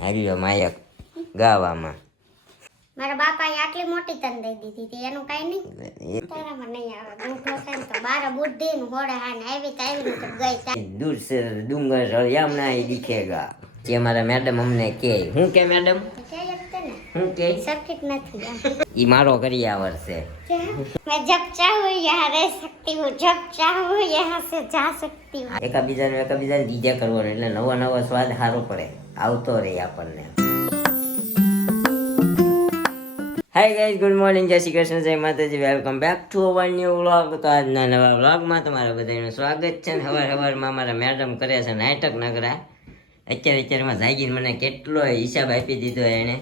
હાલ્યો માયક ગાવામાં. મારા બાપાએ આટલી મોટી તન દઈ દીધી હતી એનું કાઈ નહીં. તારામાં નહીં આવે દુઃખો થાય ને તો બાર બુદ્ધિ નું હોડે હાને આવી તો આવી તો ગઈ. दूर से डूंगर यमुना ही दिखेगा. જે મારા મેડમ અમને કે હું કે મેડમ હું કે સર્કિટ નથી ઈ મારો કરિયાવર છે. मैं जब चाहूँ यहाँ रह सकती हूँ, जब चाहूँ यहाँ से जा सकती हूँ. એકાબીજાને બીજા કરવાનું એટલે નવો સ્વાદ સારો પડે આવતો રહે આપણને. હાય ગાઈઝ, ગુડ મોર્નિંગ, જય શ્રી કૃષ્ણ, જય માતાજી, welcome back to our new vlog. તો આજના નવા વ્લોગમાં તમારા બધાનું સ્વાગત છે. સવારમાં મારા મેડમ કરે છે નાટક નગરા. અત્યારમાં જાગીને મને કેટલો હિસાબ આપી દીધો એને.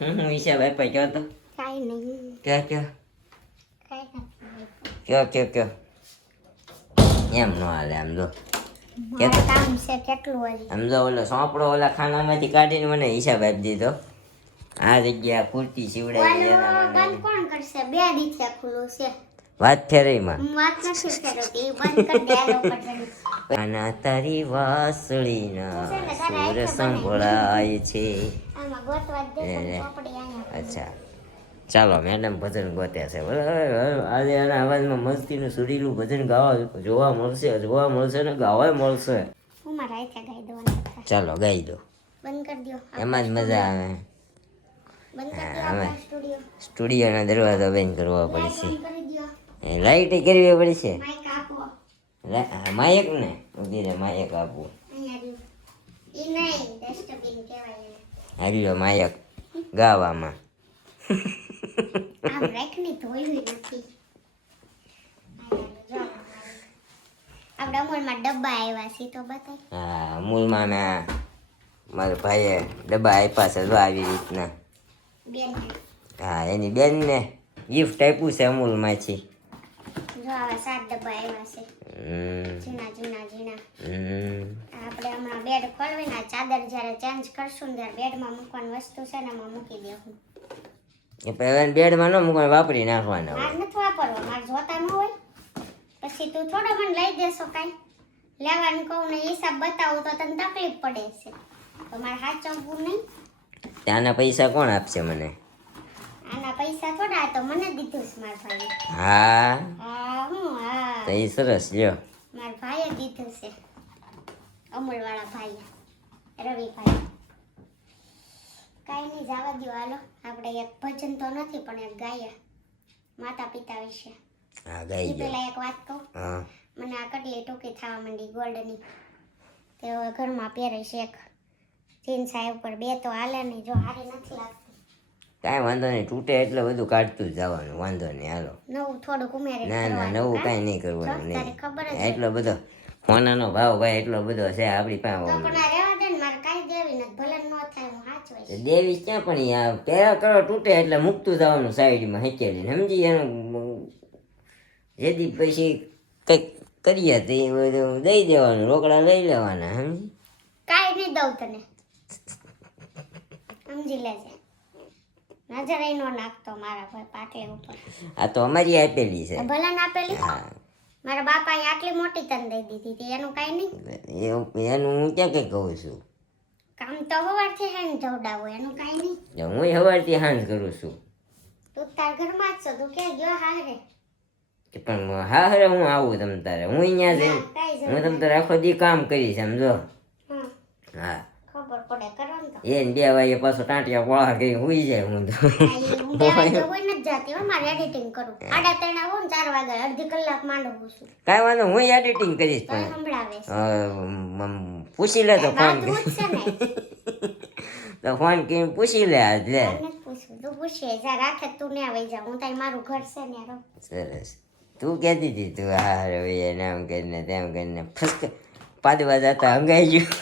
હું હિસાબ આપ્યો કયો તો કાઈ નહીં. કયો એમ નો હાલે. આમ જો કામ છે કેટલું હજી. આમ જો ઓલો સોંપડો ઓલા ખાનામાંથી કાઢીને મને હિસાબ આપી દીધો. આ જગ્યા કુર્તી સીવડાવી બંધ કોણ કરશે? બે દીથે ખુલ્લું છે. વાત ફેરઈમાં હું વાત નથી કરતી, બંધ કરી દે આલો પર. આના તારી વાસળીના સુર સંભળાય છે. આમાં ગોતવા દે ચોપડી આયા. અચ્છા ચાલો, મેડમ ભજન ગોત્યા છે. આજે આના અવાજમાં મસ્તીનું સુરીલું ભજન ગાવા જોવા મળશે ને ગાવા મળશે. હું મારા આઈથે ગાઈ દેવાનું. ચાલો ગાઈ દો, બંધ કરી દો. એમાં જ મજા આવે. બંધ કરી દો આપણા સ્ટુડિયો. સ્ટુડિયોના દરવાજા બંધ કરવા પડશે, બંધ કરી દો. લાઈટ કરવી પડશે. માઈક આપો. માયક ને ઉભી રે, માયક આપવું. અહીંયા રહ્યું. ઈ નહીં, ડસ્ટબિન કહેવાય એને. હાલ્યો માયક ગાવામાં. આમ રાખની ધોઈ નથી. આપણા અમૂલમાં ડબ્બા આવ્યા છે તો બતાય. હા, અમૂલમાં મારા ભાઈએ ડબ્બા આપ્યા છે જો આવી રીતના. બેન હા, એની બેનને ગિફ્ટ આપ્યું છે અમૂલમાંથી. જો આવા 7 ડબ્બા આવ્યા છે. ઝીણા. આપણે હમણાં બેડ ખોલવીને આ ચાદર જ્યારે ચેન્જ કરશું ને ત્યારે બેડમાં મૂકવાની વસ્તુ છે ને એમાં મૂકી દેવું. એ પહેલા બેડમાં ન મૂકવા, વાપરી નાખવાના મારે નથી વાપરવા, મારે જોતા ન હોય. પછી તું થોડો મને લઈ દેશો કાંઈ લેવાનું કહું ને હિસાબ બતાવું તો તને તકલીફ પડે છે. તો મારે સાચવવું નહીં. ત્યાંના પૈસા કોણ આપશે મને? આના પૈસા થોડા તો મને દીધું છે મારા ભાઈએ. હા હા તો એ સરસ લ્યો. મારા ભાઈએ દીધું છે, અમૂલવાળા ભાઈએ, રવિભાઈ. કાંઈ નહીં, જવા દો. હાલો આપણે એક ભજન તો નથી પણ એક ગાયા માતા પિતા વિશે. હા ગાઈ દો. પેલા એક વાત કહું. હા મને આ કટલી ટૂંકી થવા માંડી ગોલ્ડની. તે હવે ઘરમાં પહેરે છે એક જીન્સ આ ઉપર 2 તો હાલે નહીં. જો હારી નથી લાગતી. કાંઈ વાંધો નહીં, તૂટે એટલે બધું કાઢતું જ જવાનું, વાંધો નહીં. હાલો નવું થોડુંક ઉમેરી ના નવું કાંઈ નહીં કરવાનું. તારે નહીં ખબર જ એટલો બધો સોનાનો ભાવ ભાઈ એટલો બધો છે આપણી તો પાસે. પણ આ રહેવા દે ને, મારે કાંઈ દેવી નથી. ભલે ન થાય હું સાચવીશ. દેવી ક્યાં પણ યાર, પહેલા કરો તૂટે એટલે મૂકતું જવાનું સાઈડમાં હેકેલીને, સમજી? એનું જેથી પછી કંઈક કરીએ તો એ બધું દઈ દેવાનું, રોકડા લઈ લેવાના, સમજી? કાંઈ નહીં દઉં તને, સમજી લેજે. નજર ય નો નાખતો મારા ભાઈ પાટલી ઉપર. આ તો અમારી આપેલી છે. ભલે ના આપેલી. હા, મારા બાપાએ આટલી મોટી તન દઈ દીધી હતી એનું કાંઈ નહીં. એનું હું ક્યાં કંઈક કહું છું. કામ તો સવારથી હેન જોડાવો એનું કાંઈ નહીં. હું સવારથી સાંજ કરું છું. તું તાર ઘરમાં જ છો, તું ક્યાં ગયો હારે? પણ હા હરે હું આવું તમ તારે, હું અહીંયા જઈને કાંઈ હું તમ તારે આખો દી કામ કરીશ, સમજો? હા હા, ખબર પડે કરો ને તો. એ 2 વાગે પાછો ટાંટિયા પોળા કરી હુઈ જાય હું તો. હું બે વાગે હોય નથી જાતી હો, મારે એડિટિંગ કરું. 3:30 આવું ને 4 વાગે અડધી કલાક માંડવું છું. કાંઈ વાંધો, હું એડિટિંગ કરીશ. તો પણ સંભળાવે છે. પૂછી લે તો ફોન વાત જ છે ને. તો ફોન કરીને પૂછી લે આજ લે. નથી પૂછવું, તું પૂછીએ જા રાખે તું ને આવી જા. હું તારી મારું ઘર છે ને રહું. સરસ, તું કહેતી હતી તું હા રવિ એને આમ કરીને તેમ કરીને ફસકે પાદવા જતા હંગાઈ ગયું.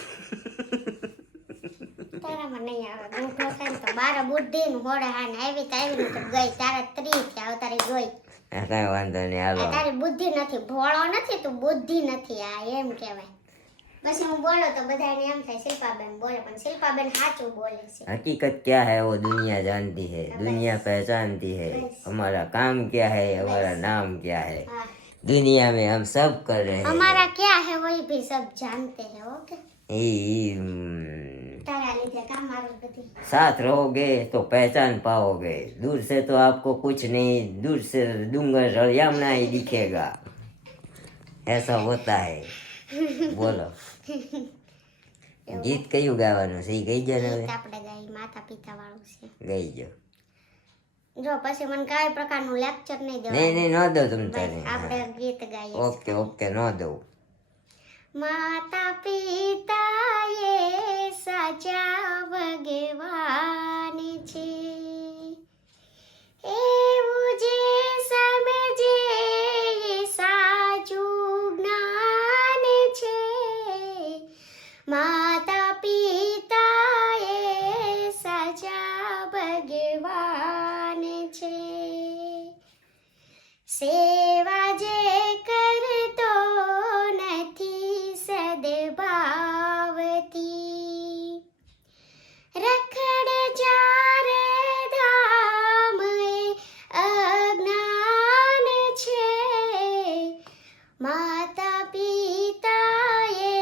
તારામાં નહીં આવે દુઃખો થાય ને તો બાર બુદ્ધિ નું હોડે હાને આવી તો આવી તો ગઈ. તારા 30 થયા તારી જોઈ. હા, કાંઈ વાંધો નહીં. હાલો, આ તારી બુદ્ધિ નથી, ભોળો નથી તું, બુદ્ધિ નથી. આ એમ કહેવાય. પછી હું બોલો તો બધાને એમ થાય શિલ્પાબેન બોલે, પણ શિલ્પાબેન સાચું બોલે છે. हकीकत क्या है वो दुनिया जानती है, दुनिया पहचानती है. हमारा काम क्या है, हमारा नाम क्या है, हाँ, दुनिया में हम सब कर रहे हैं. हमारा क्या है वही भी सब जानते हैं. ओके, તારા લીધે કામ મારું બધી साथ रहोगे तो पहचान पाओगे, दूर से तो आपको कुछ नहीं, दूर से डूंगर और यमुना ही दिखेगा, ऐसा होता है. બોલો ગીત કયું ગાવાનું છે એ ગઈ જો ને હવે ગીત આપણે ગાઈ માતા પિતા વાળું છે ગઈ જો. જો પછી મને કઈ પ્રકારનું લેક્ચર નહીં નહીં દેવાનું નહીં ન દઉં તમ તારે. આપણે ગીત ગાઈએ ઓકે ઓકે ન દઉં. માતા પિતા એ સાચા ભગવાન છે એવું જે સમજે એ સાચું જ્ઞાન છે માતા પિતા એ સાચા ભગવાન છે સેવા જે કરતો નથી સદભાવથી રખડ ચાર ધામ એ અજ્ઞાન છે માતા પિતા એ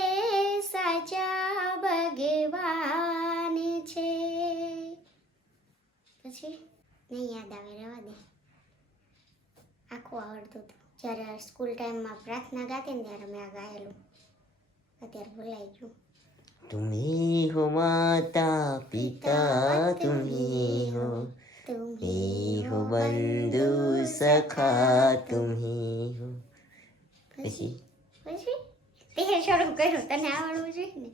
સાચા ભગવાન છે પછી નહીં યાદ આવે રહેવા દે આખું આવડતું હતું જ્યારે સ્કૂલ ટાઈમમાં પ્રાર્થના ગાતી ને ત્યારે મેં આ ગાયેલું અત્યારે ભૂલાઈ ગયું तुम ही हो माता पिता, तुम ही हो, તું ही हो बंधु सखा, तुम ही हो. પછી પછી તે શરૂ કર્યું તને આવડવું જોઈએ ને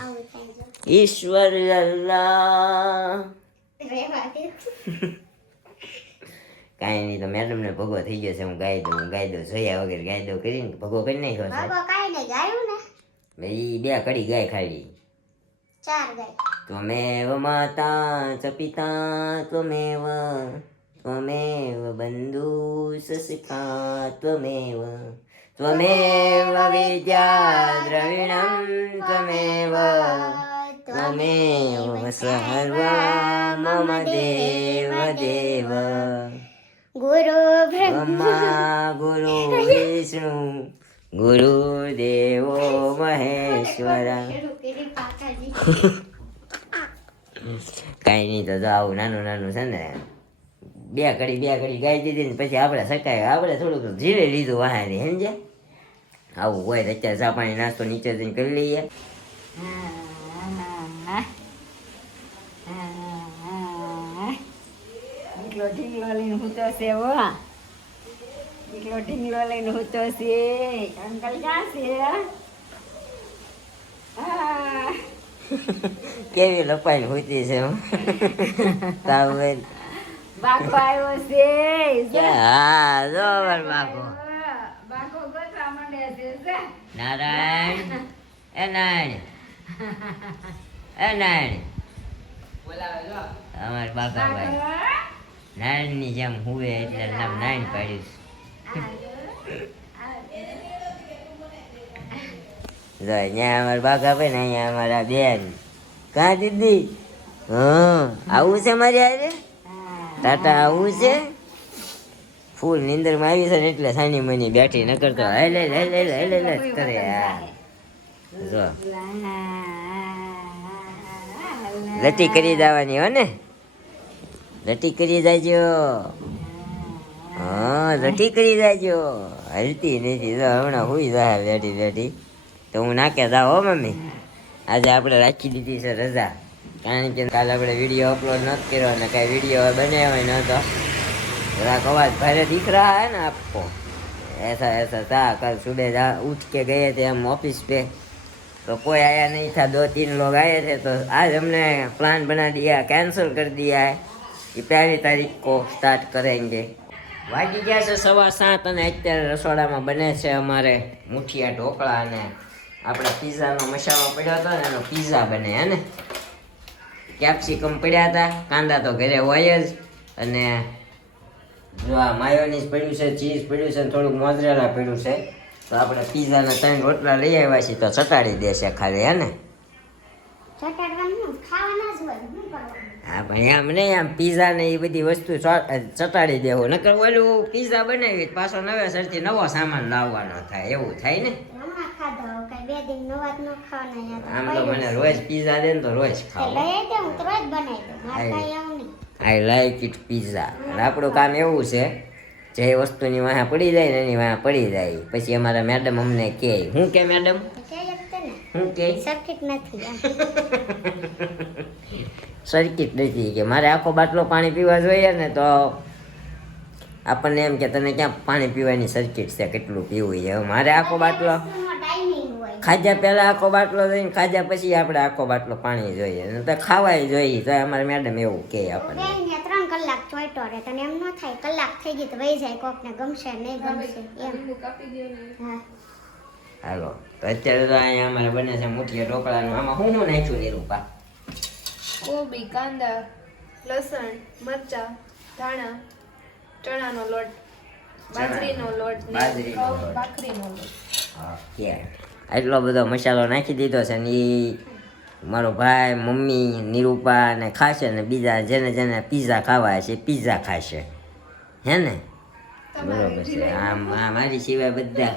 આવું થાય છે ઈશ્વર અલ્લાહ. રહેવા દે કાંઈ નહીં તો મેડમને ભગવો થઈ ગયો છે. હું ગાઈ દઉં જોયા વગર ગાઈ દઉં કરીને ભગવો કરી નાખ્યો છે. બાબા કાંઈ નહીં ગાયું ને ભાઈ બે કડી ગાય ખાલી. 4 ગાય ત્વમેવ માતા ચ પિતા, ત્વમેવ બંધુ સખા, ત્વમેવ વિદ્યા દ્રવિણમ, ત્વમેવ સર્વ મમ દેવ દેવ. ગુરુ બ્રહ્મા ગુરુ વિષ્ણુ ગુરુદેવો મહેશ્વરા. કાંઈ નહીં તો આવું નાનું નાનું છે ને બે કડી ગાઈ દીધી ને પછી આપણે સકાય આપણે થોડુંક ધીરે લીધું વાહાની સમજે. આવું હોય તો અત્યારે ચા પાણી નાસ્તો નીચે જઈને કરી લઈએ. એટલો ઢીંગલો લઈને હૂતો છે હો એટલો ઢીંગલો લઈને હૂતો છે અંકલ ક્યાં છે હા કેવી લપાઈને હોતી છે હું તાવે. બાકો આવ્યો છે હા જો મારો બાપો બાકો ગોતવા માંડે છે જા. નારાયણ એ નારાયણ અમારા બાકાભાઈ નારાયણની જેમ હુવે એટલે નામ નારાયણ પાડ્યું છે. જો અહીંયા અમારા બાકાભાઈ ને અહીંયા અમારા બેન. કાં દીદી? હા આવું છે મારી હારે ટાટા આવું છે. ફૂલ નીંદરમાં આવી છે ને એટલે સાની મની બેઠી ન કરતો હેલે કરે. હા જો લટી કરી દેવાની હો ને, લટી કરી જાજો. હા લટી કરી જાજો. હલતી નથી તો હમણાં હુઈ જાય બેઠી તો હું નાકે જાવ હો મમ્મી. આજે આપણે રાખી દીધી છે રજા કારણ કે કાલે આપણે વિડીયો અપલોડ નથી કર્યો અને કાંઈ વિડીયો બનાવ્યો નહોતો. જરાક અવાજ ભારે दिख रहा है ना आपको, ऐसा था. कल सुबह उठ के गए थे हम ऑफिस पे तो कोई आया नहीं था, 2-3 लोग आए थे तो आज हमने प्लान बना दिया, कैंसिल कर दिया है कि 1 तारीख को स्टार्ट करेंगे. વાગી ગયા છે 7:15 અને અત્યારે રસોડામાં બને છે અમારે મુઠિયા ઢોકળા અને આપણે પીઝાનો મસાલો પડ્યો હતો ને એનો પીઝા બને હે ને. કેપ્સિકમ પડ્યા હતા, કાંદા તો ઘરે હોય જ અને જો આ માયોનીઝ પડ્યું છે, ચીઝ પડ્યું છે અને થોડુંક મોઝરેલા પડ્યું છે. તો આપણે પીઝાના 3 રોટલા લઈ આવ્યા છીએ તો ચટાડી દેશે ખાલી હે ને. ચટાડવાનું ખાવાના જ હોય શું કરવાનું હા પણ આમ નહીં, આમ પીઝા ને એ બધી વસ્તુ ચટાડી દેવું, નકર ઓલું પીઝા બનાવી પાછો નવેસરથી નવો સામાન લાવવાનો થાય એવું થાય ને. હમણાં ખાધો કઈ 2 કોઈ દી નવા જ ન ખાવાના આમ તો મને રોજ પીઝા દે ને તો રોજ લઈ ખાવ. આવી હું તો રોજ બનાવી દઉં મારે કાંઈ એવું નહીં આઈ લાઈક ઇટ પીઝા. અને આપણું કામ એવું છે, જે વસ્તુની વાહ પડી જાય ને એની વાહ પડી જાય. પછી અમારા મેડમ અમને કહે, હું કે મેડમ કે શકતે ને હું કે સર્કિટ નથી એમ. સર્કિટ નથી કે મારે આખો બાટલો પાણી પીવા જોઈએ ને તો આપણને એમ કે તને ક્યાં પાણી પીવાની સર્કિટ છે, કેટલું પીવું છે. હવે મારે આખો બાટલો વસ્તુનો timing હોય ખાધા પહેલા આખો બાટલો લઈને ખાધા પછી આપણે આખો બાટલો પાણી જોઈએ ને તો ખાવાય જોઈએ. તો અમારે મેડમ એવું કહે આપણને. બેનને 3 કલાક ચોઈટો રહે તને એમ ન થાય કલાક થઈ ગઈ તો વહી જાય કોકને ગમશે નહીં ગમશે એમ હા હાલો તો અત્યારે તો અહીંયા અમારે બને છે મુઠીયા ઢોકળાનું. આમાં હું નાખ્યું નિરૂપા? કોબી, કાંદા, લસણ, મરચા, ધાણા, ચણાનો લોટ, બાજરીનો લોટ ને બાજરીનો ઘઉં, લોટ. ભાખરીનો લોટ. કે એટલો બધો મસાલો નાખી દીધો છે ને એ મારો ભાઈ મમ્મી નિરૂપા ને ખાશે ને બીજા જેને જેને પીઝા ખાવા છે પીઝા ખાશે, હે ને? બરોબર છે. આમ મારી સિવાય બધા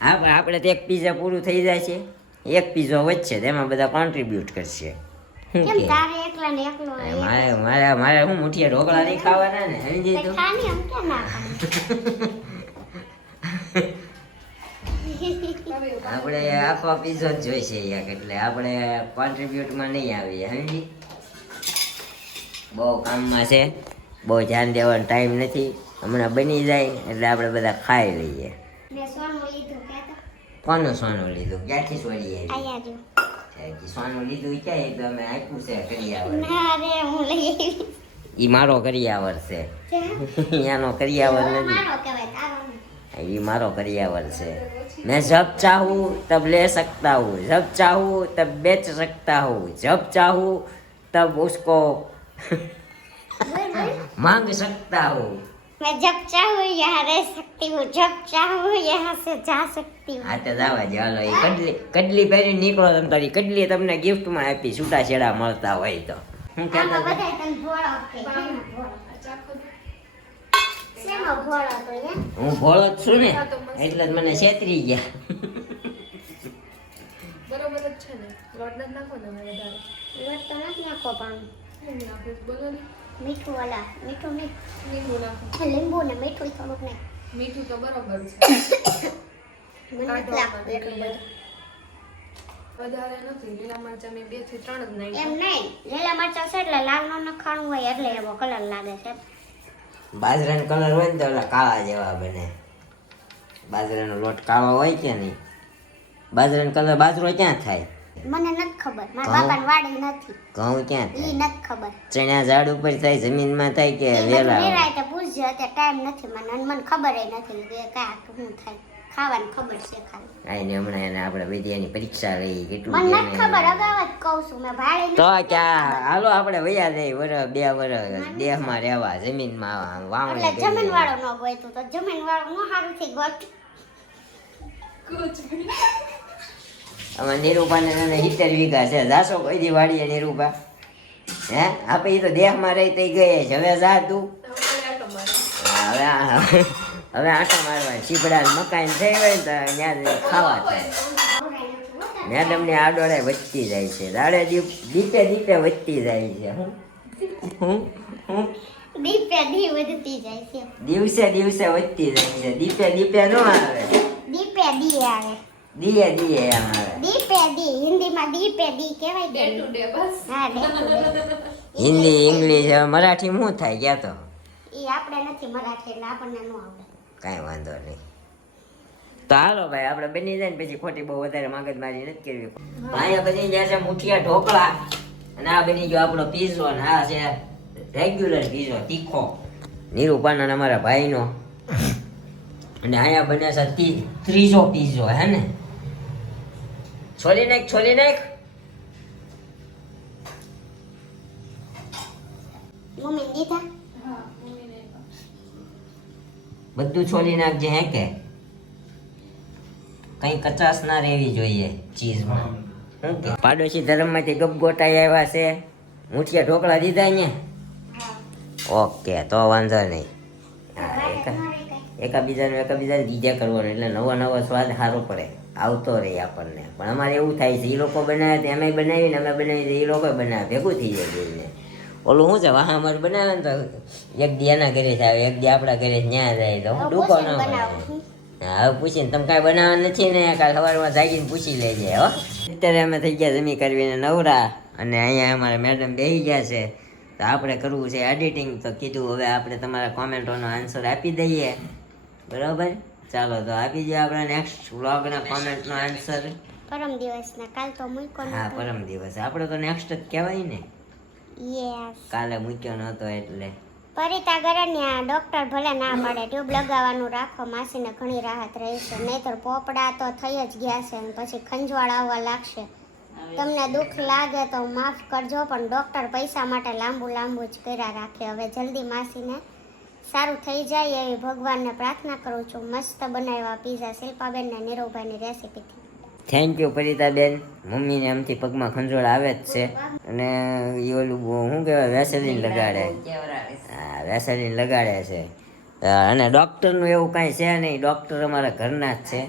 આપણે તો એક પીઝા પૂરું થઈ જાય છે, એક પીઝો વધશે તેમાં બધા કોન્ટ્રીબ્યુટ કરશે. શું કેમ કે તારે એકલા ને એકલો મારે મારે મારે હું મુઠીયા ઢોકળા નહીં ખાવાના ને, સમજી તું? ખાની એમ કે ના આપણે આખો પીઝો જ જોઈશે યાર, એટલે આપણે કોન્ટ્રીબ્યુટમાં નહીં આવીએ, સમજી? બહુ કામમાં છે, બહુ ધ્યાન દેવાનો ટાઈમ નથી. હમણાં બની જાય એટલે આપણે બધા ખાઈ લઈએ. મેં સોનું લીધું કે તો કોનું સોનું લીધું? ક્યાંથી સોની આવી? આયા જો સોનું લીધું ક્યાં? એ તો અમે આપ્યું છે કરિયાવર. ના રે હું લઈ આવી એ મારો કરિયાવર છે, એનો કરિયાવર નથી. મારો કહેવાય તારો નહીં. ये मारो करियावर से मैं जब चाहूँ तब ले सकता हूँ, जब चाहूँ तब बेच सकता हूँ, जब चाहूँ तब उसको मांग सकता हूँ. मैं जब चाहूँ यहाँ रह सकती हूँ, जब चाहूँ यहाँ से जा सकती हूँ. આ તો જાવા દે હાલો. એ કડલી પહેરી નીકળો તમે તારી કડલી તમને ગિફ્ટમાં આપી છૂટા છેડા મળતા હોય તો. હું આમાં કહેતો બધાય તને ભોળો કે શેનો ભોળો? શેનો ભોળો તો યાર? હું ભોળો જ છું ને, એટલે જ મને છેતરી ગયા. બરોબર જ છે ને? લોટ નથી નાખો ને હવે વધારે. લોટ તો નથી નાખો પણ શું નાખીશ? બોલો ને. મીઠું વાલા મીઠું નહીં લીંબુ નાખો. લીંબુ ને મીઠું થોડુંક નહીં મીઠું તો બરોબર છે. મને નથી લાગતું એટલું બધું. વધારે નથી. લીલા મરચાં મેં 2 થી 3 જ એમ નાખ્યા. નહીં લીલા મરચાં છે એટલે લાલ નો નખાણું હોય એટલે એવો કલર લાગે છે. બાજરાનો કલર હોય ને તો ઓલા કાળા જેવા બને. બાજરાનો લોટ કાળો હોય કે નહીં? બાજરાનો કલર બાજરો ક્યાં થાય? મને નથી ખબર મારા બાપાને વાડી નથી ઘઉં ક્યાં ઈ થાય? નથી ખબર ચણા ઝાડ ઉપર થાય, જમીનમાં થાય કે એ બધું વેલા હોય? નિરાંતે પૂછજો અત્યારે ટાઈમ નથી મને અને મને ખબર નથી કે કાંઈ શું થાય ખાવાની ખબર છે ખાલી આઈને હમણાં એને આપણે વિદ્યાની પરીક્ષા લઈ કેટલું મને એને- નથી ખબર અગાઉ જ કહું છું મેં ભાડે તો ક્યાં હાલો આપણે વયા જઈએ વરસ 2 વરસ દેહમાં રહેવા, જમીનમાં વાવણી એટલે જમીન કરીએ. વાળો ન ગોઈતું તો જમીન વાળો નો સારું થી ગોત અમે નિરૂપાને એને 70 વીઘા છે, જાશો કોઈ દી વાડીએ નિરૂપા? હે આપણે ઈ તો દેહમાં રહી તઈ ગયે છે, હવે જા તું. હવે હવે આંટો મારવા ચીપડા મકાઈ થઈ હોય ને તો ત્યાં ખાવા થાય. મેડમની આડોળે વધતી જાય છે, દાડે દીપે દીપે વધતી જાય છે. હું દીપે દી વધતી જાય છે દિવસે દિવસે વધતી જાય છે, દીપે દીપે ન આવે, દીપે દી આવે દીએ દીએ એમ આવે. દીપે દી હિન્દીમાં દીપે દી કહેવાય ડે કે ટુ ડે બસ. હા ડે હિન્દી ઇંગ્લિશ મરાઠી શું થાય ક્યાં તો ઈ આપણે નથી મરાઠી એટલે આપણને ન આવડે કાંઈ વાંધો નહીં. તો હાલો ભાઈ આપણે બની જાય ને પછી ખોટી બહુ વધારે મગજમારી નથી કરવી. અહીંયા બની જાય છે મુઠિયા ઢોકળા અને આ બની ગયો આપણો પીઝો ને આ છે રેગ્યુલર પીઝો તીખો નિરૂપાના અને અમારા ભાઈનો. અને અહીંયા બને છે ત્રીજો પીઝો, હે ને? છોલી નાખ મમ્મી દીધા હા, મમ્મીને પણ. બધું છોલી નાખજે, હે કે કઈ કચાશ ના રહેવી જોઈએ ચીઝમાં. શું કે પાડોશી ધર્મમાંથી ગપગોટાઈ આવ્યા છે, મુઠિયા ઢોકળા દીધા અહીંયા? ઓકે તો વાંધો નહીં. હા, એકાબીજાને દીજા કરવાનો એટલે નવો નવો સ્વાદ સારો પડે. આવતો રહે આપણને. પણ અમારે એવું થાય છે, એ લોકો બનાવે તો અમે બનાવીને અમે બનાવી તો એ લોકો બનાવે, ભેગું થઈ જાય બેયને. ઓલું શું છે, વાહ અમારે બનાવે ને તો એક દી એના ઘરે જ આવે, એક દી આપણા ઘરે જ ન્યા જાય, તો હું ડૂકો ન બનાવે. હા, હવે પૂછીને તમે કાંઈ બનાવવા નથી ને, કાલ સવારમાં જાગીને પૂછી લેજે હો. અત્યારે અમે થઈ ગયા જમી કરવીને નવરા, અને અહીંયા અમારા મેડમ બેસી ગયા છે. તો આપણે કરવું છે એડિટિંગ. તો કીધું હવે આપણે તમારા કોમેન્ટોનો આન્સર આપી દઈએ, બરાબર? ચાલો તો આપી દઈએ આપણા નેક્સ્ટ વ્લોગના કોમેન્ટનો આન્સર. પરમ દિવસના કાલ તો મૂક્યો હા, નતો. પરમ દિવસ આપણે તો નેક્સ્ટ જ કહેવાય ને, યસ. કાલે મૂક્યો નહોતો એટલે. પરિતા ગરણ્યા ડોક્ટર ભલે ના પાડે ટ્યુબ લગાવવાનું રાખો, માસીને ઘણી રાહત રહેશે, નહીતર પોપડા તો થઈ જ ગયા છે અને પછી ખંજવાળ આવવા લાગશે. તમને દુઃખ લાગે તો માફ કરજો, પણ ડોક્ટર પૈસા માટે લાંબુ જ કર્યા રાખે. હવે જલ્દી માસીને સારું થઈ જાય એવી ભગવાનને પ્રાર્થના કરું છું. મસ્ત બનાવ્યા પીઝા શિલ્પાબેન ને નીરવભાઈની રેસીપીથી. Thank you પરિતાબેન. મમ્મીને આમથી પગમાં ખંજોળ આવે જ છે, અને એ ઓલું શું કહેવાય, વેસલીન લગાડે. હા, વેસલીન લગાડે છે. અને ડૉક્ટરનું એવું કાંઈ છે નહીં, ડૉક્ટર અમારા ઘરના જ છે.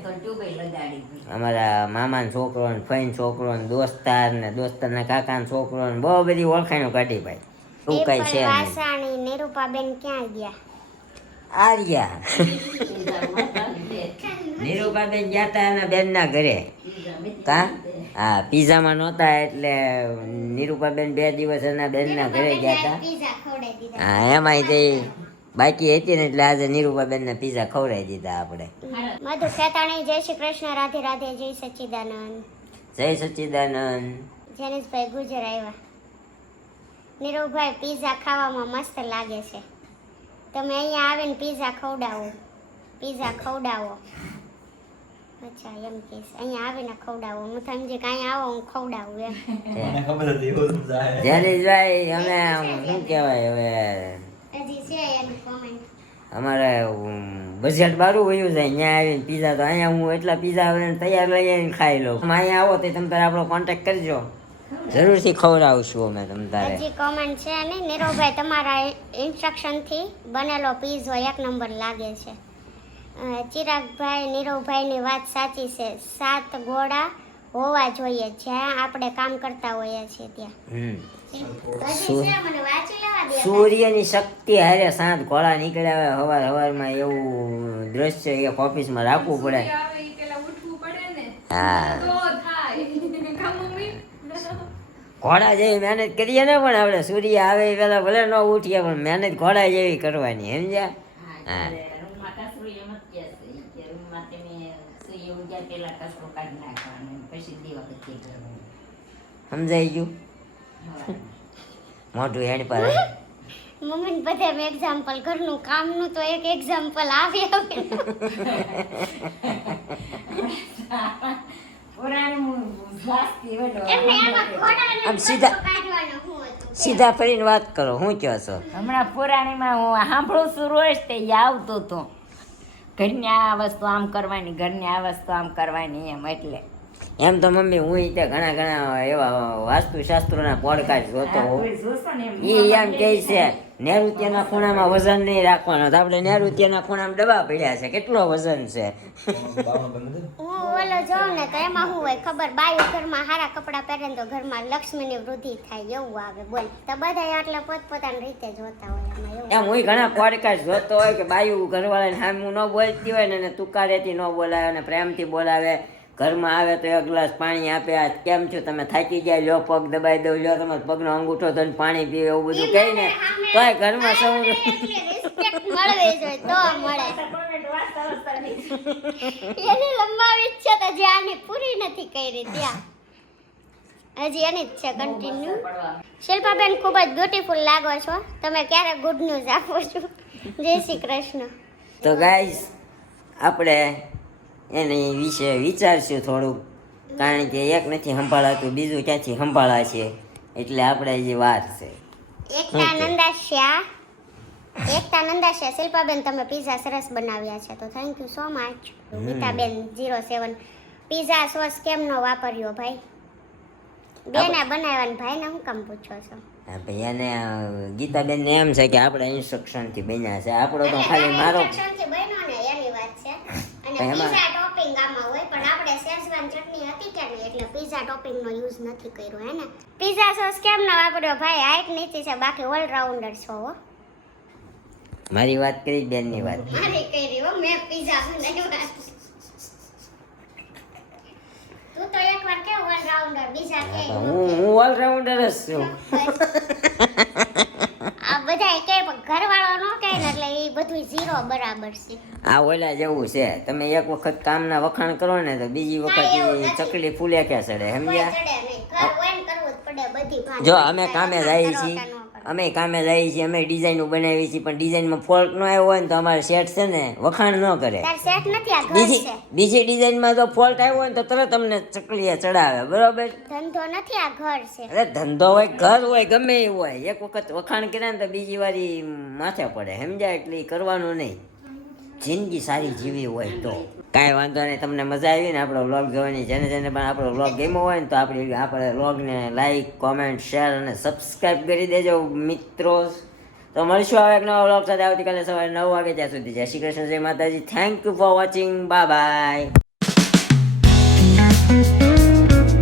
અમારા મામાનો છોકરો ને ફઈનો છોકરો ને દોસ્તાર ને દોસ્તારના કાકાનો છોકરો ને બહુ બધી ઓળખાણો કાઢી ભાઈ. એવું કાંઈ છે નહીં. વાસાણી નીરુપાબેન ક્યાં ગયા? આર્યા નીરુપાબેન ગયા હતા એના બેનના ઘરે. કા હા, પીઝામાં નહોતા એટલે નીરુપાબેન 2 દિવસ એના બેનના ઘરે ગયા હતા. પીઝા ખવડાવી દીધા. હા, એમાંય તે બાકી હતી ને એટલે આજે નીરુપાબેનને પીઝા ખવડાવી દીધા આપણે. મધુ ખેતાણી જય શ્રી કૃષ્ણ, રાધે રાધે, જય સચ્ચિદાનંદ. જય સચ્ચિદાનંદ. જનેશભાઈ ગુજર આવ્યા. નીરવભાઈ પીઝા ખાવામાં મસ્ત લાગે છે, તમે અહીંયા આવીને પીઝા ખવડાવો. પીઝા ખવડાવો. અચ્છા એમ કહેશ, અહીંયા આવીને ખવડાવો. હું સમજી કે અહીંયા આવો હું ખવડાવું એમ. જયેશભાઈ અમે શું કહેવાય હવે હજી છે એની કોમેન્ટ. અમારે બજેટ બારું વયું જાય, અહીંયા આવીને પીઝા તો અહીંયા હું એટલા પીઝા આવીને તૈયાર લઈ આવીને ખાઈ લઉં. અહીંયા આવો તો તમે તારે આપણો કોન્ટેક્ટ કરજો, જરૂરથી ખવડાવશું અમે તમ તારે. હજી કોમેન્ટ છે ને, નીરવભાઈ તમારા ઇન્સ્ટ્રક્શનથી બનેલો પીઝો 1 નંબર લાગે છે. ચિરાગભાઈ નીરવભાઈની વાત સાચી છે, 7 ગોળા હોવા જોઈએ જ્યાં આપણે કામ કરતા હોઈએ છીએ ત્યાં. હજી છે, મને વાંચી લેવા દે. સૂર્યની શક્તિ હારે 7 ઘોડા નીકળ્યા હોય હવારમાં, એવું દ્રશ્ય એક ઓફિસમાં રાખવું પડે. આવે ઈ પેલા ઉઠવું પડે ને, હા, તો થાય. કા મમ્મી? ઘોડા જેવી મહેનત કરીએ ને, પણ આપણે સૂર્ય આવે એ પહેલા ભલે ન ઉઠીએ પણ મહેનત ઘોડા જેવી કરવાની, સમજ્યા? હા, સમજાઈ ગયું? મોટું હેડ પર મમ્મીને બધા એક્ઝામ્પલ ઘરનું કામનું તો એક એક્ઝામ્પલ આવે હવે. એમને આમાં ઘોડાને આમ સીધા કાઢવાનું શું હતું? સીધા ફરીને વાત કરો, શું કહો છો? હમણાં પુરાણીમાં હું સાંભળું છું રોજ તે ઈ આવતું હતું, ઘરની આ વસ્તુ આમ કરવાની, ઘરની આ વસ્તુ આમ કરવાની, એમ. એટલે એમ તો મમ્મી હું ત્યાં ઘણા એવા વાસ્તુશાસ્ત્રોના પોડકાસ્ટ જોતો હોઉં. એ એમ કહે છે નૈઋત્યના ખૂણામાં વજન નહીં રાખવાનું, તો આપણે નૈઋત્યના ખૂણામાં ડબ્બા પડ્યા છે, કેટલો વજન છે. હું ઓલો જોઉં ને તો એમાં શું હોય ખબર, બાયું ઘરમાં સારા કપડાં પહેરે ને તો ઘરમાં લક્ષ્મીની વૃદ્ધિ થાય એવું આવે. બોલ તો બધા એટલે પોતપોતાની રીતે જોતા હોય એમાં એવું. એમ હું ઘણા પોડકાસ્ટ જોતો હોય કે બાયું ઘરવાળાને સામે ન બોલતી હોય ને એને તુકારેથી ન બોલાવે અને પ્રેમથી બોલાવે. ઘરમાં આવે તો 1 ગ્લાસ પાણી આપે, આ કેમ છો તમે, થાકી ગયા, લ્યો પગ દબાઈ દઉં, લ્યો તમારો પગનો અંગૂઠો ધોઈને પાણી પીવે, એવું બધું કહીને તોય ઘરમાં સૌ રિસ્પેક્ટ મળવી જોઈએ તો મળે. એની લંબાવી જ છે તો જે આની પૂરી નથી કરી ત્યાં હજી એની જ છે કન્ટિન્યુ. શિલ્પાબેન ખૂબ જ બ્યુટીફુલ લાગો છો તમે, ક્યારે ગુડ ન્યૂઝ આપો છો? જય શ્રી કૃષ્ણ. તો ગાઈસ આપણે એની વિશે વિચારશું થોડુંક, કારણ કે એક નથી સંભાળાતું બીજું ક્યાંથી સંભાળાશે, એટલે આપણે જે વાત છે. એકતા નંદાશ્યા શિલ્પાબેન તમે પીઝા સરસ બનાવ્યા છે, તો thank you so much. Gitaben 07 pizza sauce કેમ નો વાપર્યો ભાઈ? બેને બનાવ્યા ભાઈને હું કામ પૂછો છો? હા ભાઈ, એને ગીતાબેનને એમ છે કે આપણે ઇન્સ્ટ્રક્શનથી બન્યા છે, આપણો તો ખાલી મારો ઇન્સ્ટ્રક્શનથી બન્યો ને એની વાત છે. અને પીઝા ટોપિંગ આમાં હોય પણ આપણે એટલે પીઝા ટોપિંગનો યુઝ નથી કર્યો હે ને. પીઝા સોસ કેમ ના વાપર્યો ભાઈ? હાઈટ નીચી છે, બાકી ઓલરાઉન્ડર છો હો. મારી વાત કરી, બેનની વાત. મારી કરી હો, મેં પીઝા બનાવ્યા. તું તો એકવાર કે ઓલરાઉન્ડર, બીજા કે હું ઓલરાઉન્ડર જ છું. આ બધા કે ઘરવાળો નો કહે ને એટલે એ બધું ઝીરો બરાબર છે. આ ઓલા જેવું છે, તમે એક વખત કામના વખાણ કરો ને તો બીજી એવું વખત નથી. ચકલી ફૂલે ક્યાં ચડે, કોઈ સમજ્યા? ચડે નહીં, ઘર હોય ને કરવું જ પડે બધી ભાન. જો અમે કામે જઈએ કરો છીએ, કે ન કરો. અમે કામે જઈએ છીએ, અમે ડિઝાઇનો બનાવીએ છીએ, પણ ડિઝાઇનમાં ફોલ્ટ ન આવ્યો હોય ને તો અમારે સેટ છે ને વખાણ ન કરે. તાર સેટ નથી, આ ઘર બીજી છે. બીજી ડિઝાઇનમાં જો ફોલ્ટ આવ્યો હોય ને તો તરત અમને ચકલીએ ચડાવે, બરોબર? ધંધો નથી, આ ઘર છે. અરે ધંધો હોય, ઘર હોય, ગમે એ હોય, એક વખત વખાણ કર્યા ને તો બીજી વારી માથે પડે, સમજ્યા? એટલે ઈ કરવાનું નહીં. જિંદગી સારી જીવી હોય તો કાંઈ વાંધો નહીં. તમને મજા આવી ને આપણો વ્લોગ જોવાની? જેને પણ આપણો વ્લોગ ગમ્યો હોય ને તો આપણે વ્લોગને લાઈક, કોમેન્ટ, શેર અને સબસ્ક્રાઈબ કરી દેજો મિત્રો. તો મળીશું હવે એક નવા વ્લોગ સાથે આવતીકાલે સવારે 9 વાગે. ત્યાં સુધી જય શ્રી કૃષ્ણ, જય માતાજી. Thank you for watching. Bye bye.